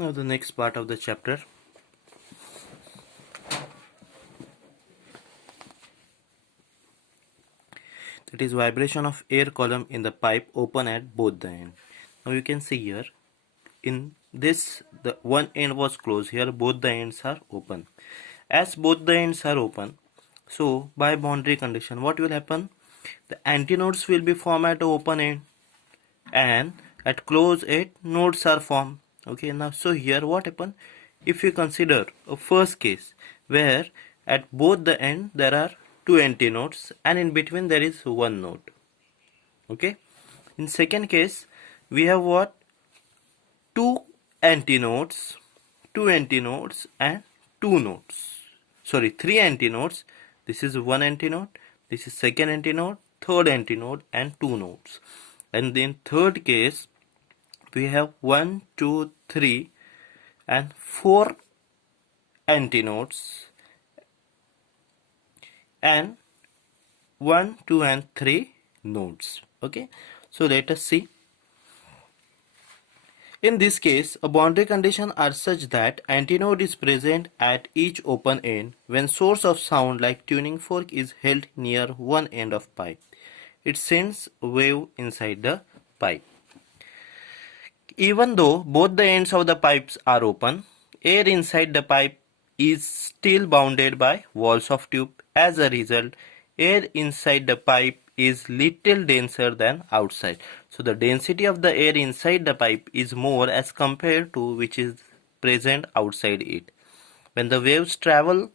Now the next part of the chapter. That is vibration of air column in the pipe open at both the ends. Now you can see here in this the one end was closed, here both the ends are open. As both the ends are open, so by boundary condition what will happen? The antinodes will be formed at the open end and at close end nodes are formed. Okay, now so here what happen? If you consider a first case where at both the end there are two antinodes and in between there is one node. Okay, in second case we have what? Two antinodes and two nodes. Sorry, three antinodes. This is one antinode, this is second antinode, third antinode and two nodes. And in third case we have 1, 2, 3 and 4 antinodes and 1, 2 and 3 nodes. Okay, so let us see. In this case, a boundary condition are such that antinode is present at each open end when source of sound like tuning fork is held near one end of pipe. It sends a wave inside the pipe. Even though both the ends of the pipes are open, air inside the pipe is still bounded by walls of tube. As a result, air inside the pipe is little denser than outside. So the density of the air inside the pipe is more as compared to which is present outside it. When the waves travel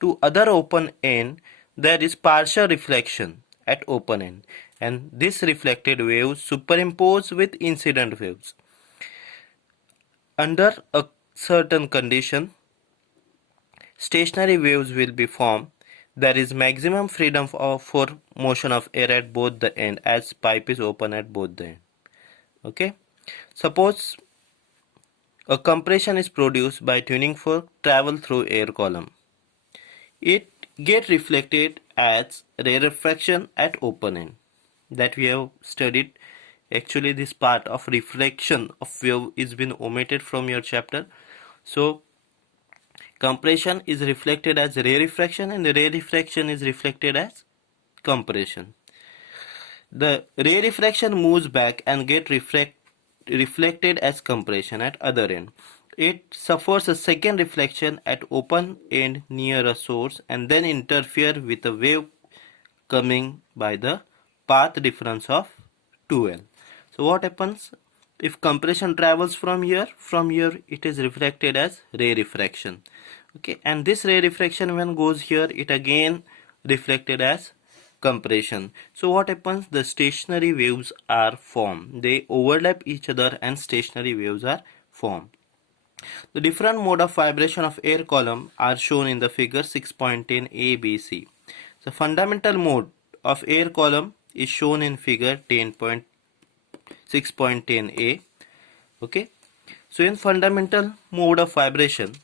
to other open end, there is partial reflection at open end, and this reflected waves superimpose with incident waves. Under a certain condition, stationary waves will be formed. There is maximum freedom for motion of air at both the end as pipe is open at both the end. Okay. Suppose a compression is produced by tuning fork travel through air column. It get reflected as rarefaction at open end. That we have studied. Actually this part of reflection of wave is been omitted from your chapter. So compression is reflected as rarefaction and the rarefaction is reflected as compression. The rarefaction moves back and get reflected as compression at other end. It suffers a second reflection at open end near a source and then interfere with a wave coming by the path difference of 2L. So what happens? If compression travels from here it is reflected as rarefaction. Okay, and this rarefaction when goes here it again reflected as compression. So what happens? The stationary waves are formed. They overlap each other and stationary waves are formed. The different mode of vibration of air column are shown in the figure 6.10 A, B, C. The fundamental mode of air column is shown in figure 6.10A. Okay, so in fundamental mode of vibration,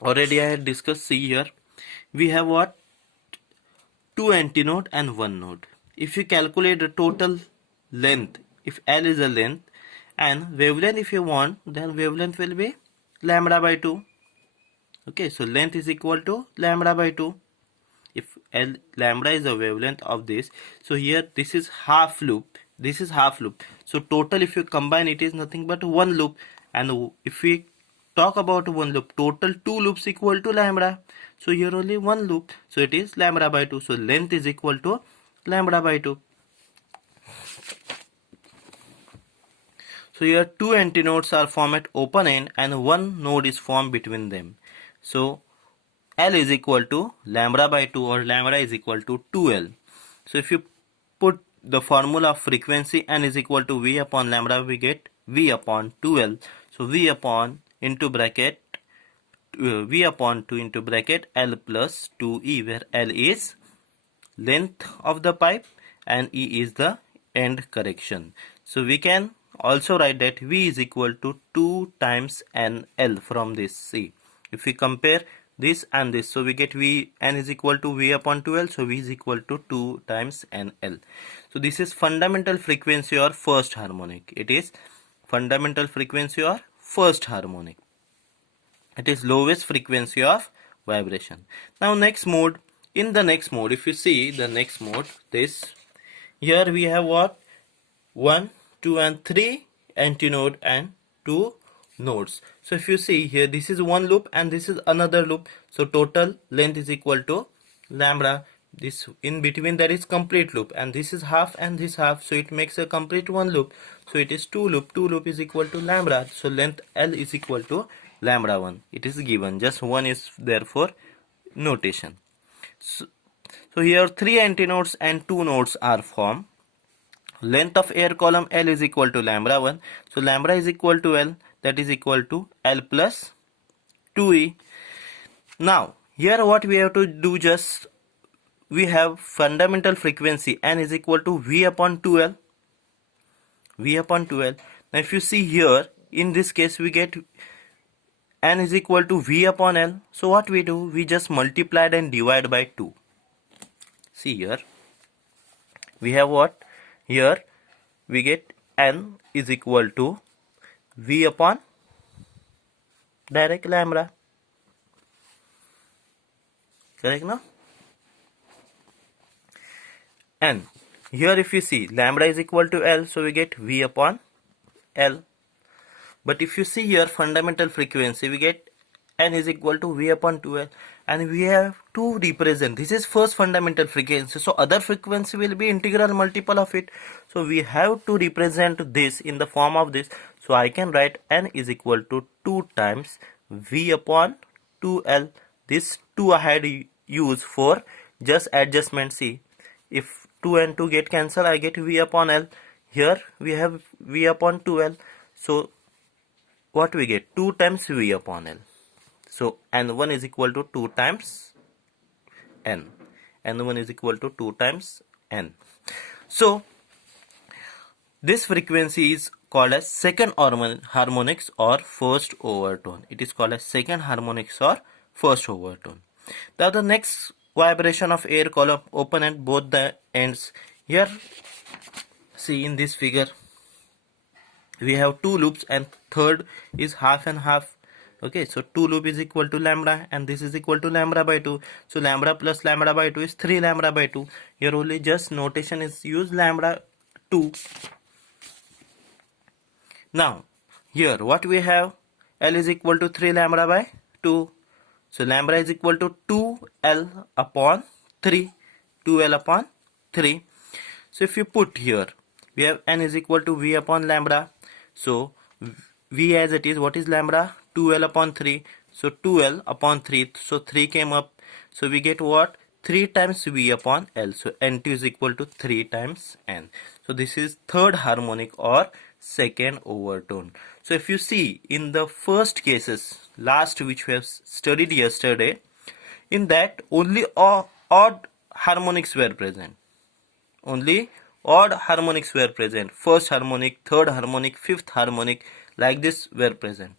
already I had discussed. See here, we have what? Two antinode and one node. If you calculate the total length, if L is a length and wavelength if you want, then wavelength will be lambda by 2. Okay, so length is equal to lambda by 2. If L lambda is the wavelength of this, so here this is half loop, this is half loop. So total if you combine it is nothing but one loop, and if we talk about one loop, total two loops equal to lambda. So here only one loop, so it is lambda by 2. So length is equal to lambda by 2. So here two antinodes are formed at open end and one node is formed between them. So L is equal to lambda by 2 or lambda is equal to 2L. So if you put the formula of frequency N is equal to V upon lambda, we get V upon 2L. So V upon into bracket V upon 2 into bracket L plus 2E, where L is length of the pipe and E is the end correction. So we can also write that V is equal to 2 times NL from this. See, if we compare this and this, so we get N is equal to V upon 2L, so V is equal to 2 times NL. So this is fundamental frequency or first harmonic. It is fundamental frequency or first harmonic. It is lowest frequency of vibration. Now next mode. In the next mode, if you see the next mode, this here we have what? 1, 2 and 3 antinode and 2 nodes. So if you see here, this is one loop and this is another loop. So total length is equal to lambda. This in between there is complete loop, and this is half and this half, so it makes a complete one loop. So it is 2 loop. 2 loop is equal to lambda. So length L is equal to lambda 1. It is given. Just 1 is there for notation. So here 3 antinodes and 2 nodes are formed. Length of air column L is equal to lambda 1. So lambda is equal to L, that is equal to L plus 2E. Now here what we have to do, just we have fundamental frequency N is equal to V upon 2L. V upon 2L. Now if you see here, in this case we get N is equal to V upon L. So what we do, we just multiply and divide by 2. See here, we have what? Here we get N is equal to V upon direct lambda. Correct now? And here if you see, lambda is equal to L, so we get V upon L. But if you see here fundamental frequency, we get N is equal to V upon 2L, and we have to represent, this is first fundamental frequency, so other frequency will be integral multiple of it. So we have to represent this in the form of this. So I can write N is equal to 2 times V upon 2L. This 2 I had used for just adjustment. See, if 2 and 2 get cancelled, I get V upon L. Here we have V upon 2L. So what we get? 2 times V upon L. So N1 is equal to 2 times N. N1 is equal to 2 times N. So this frequency is called as second harmonics or first overtone. It is called as second harmonics or first overtone. Now the next vibration of air column open at both the ends. Here see in this figure, we have 2 loops and third is half and half. Okay, so 2 loop is equal to lambda and this is equal to lambda by 2. So lambda plus lambda by 2 is 3 lambda by 2. Here only just notation is used lambda 2. Now here what we have, L is equal to 3 lambda by 2. So lambda is equal to 2L upon 3. 2L upon 3. So if you put here, we have N is equal to V upon lambda. So V as it is, what is lambda? 2L upon 3. So 2L upon 3. So 3 came up. So we get what? 3 times V upon L. So N2 is equal to 3 times N. So this is third harmonic or second overtone. So if you see in the first cases, last which we have studied yesterday, in that only odd harmonics were present. Only odd harmonics were present. First harmonic, third harmonic, fifth harmonic, like this were present.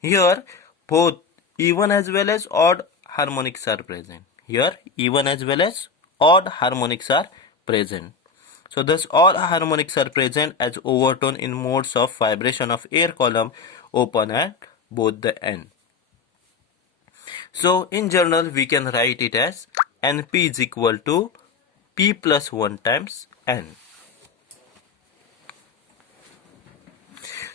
Here both even as well as odd harmonics are present. Here even as well as odd harmonics are present. So thus all harmonics are present as overtone in modes of vibration of air column open at both the ends. So in general we can write it as NP is equal to P plus 1 times N.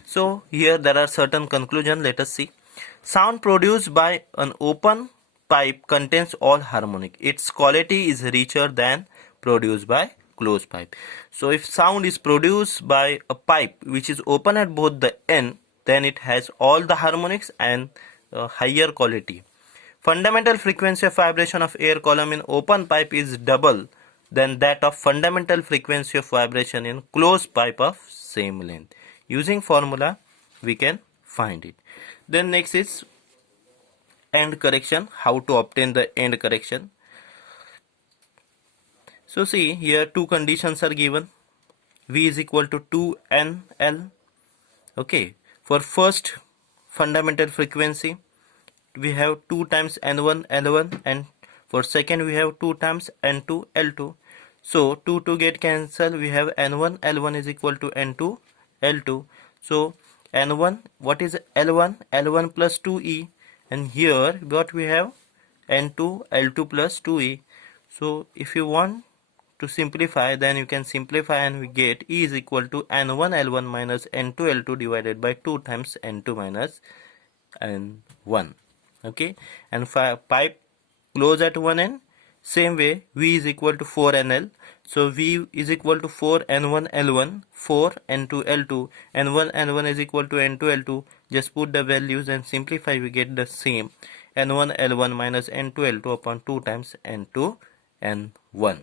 So here there are certain conclusions. Let us see. Sound produced by an open pipe contains all harmonic. Its quality is richer than produced by closed pipe. So if sound is produced by a pipe which is open at both the end, then it has all the harmonics and higher quality. Fundamental frequency of vibration of air column in open pipe is double than that of fundamental frequency of vibration in closed pipe of same length. Using formula we can find it. Then next is end correction. How to obtain the end correction? So see here two conditions are given. V is equal to 2NL. Okay, for first fundamental frequency we have 2 times N1 L1, and for second we have 2 times N2 L2. So 2 get cancelled. We have N1 L1 is equal to N2 L2. So N1, what is L1? L1 plus 2E, and here what we have? N2, L2 plus 2E. So if you want to simplify, then you can simplify and we get E is equal to N1 L1 minus N2 L2 divided by 2 times N2 minus N1. Okay, and pipe close at one end. Same way, V is equal to 4NL. So V is equal to 4N1 L1, 4N2 L2, N1 N1 is equal to N2 L2. Just put the values and simplify, we get the same N1 L1 minus N2 L2 upon 2 times N2 N1.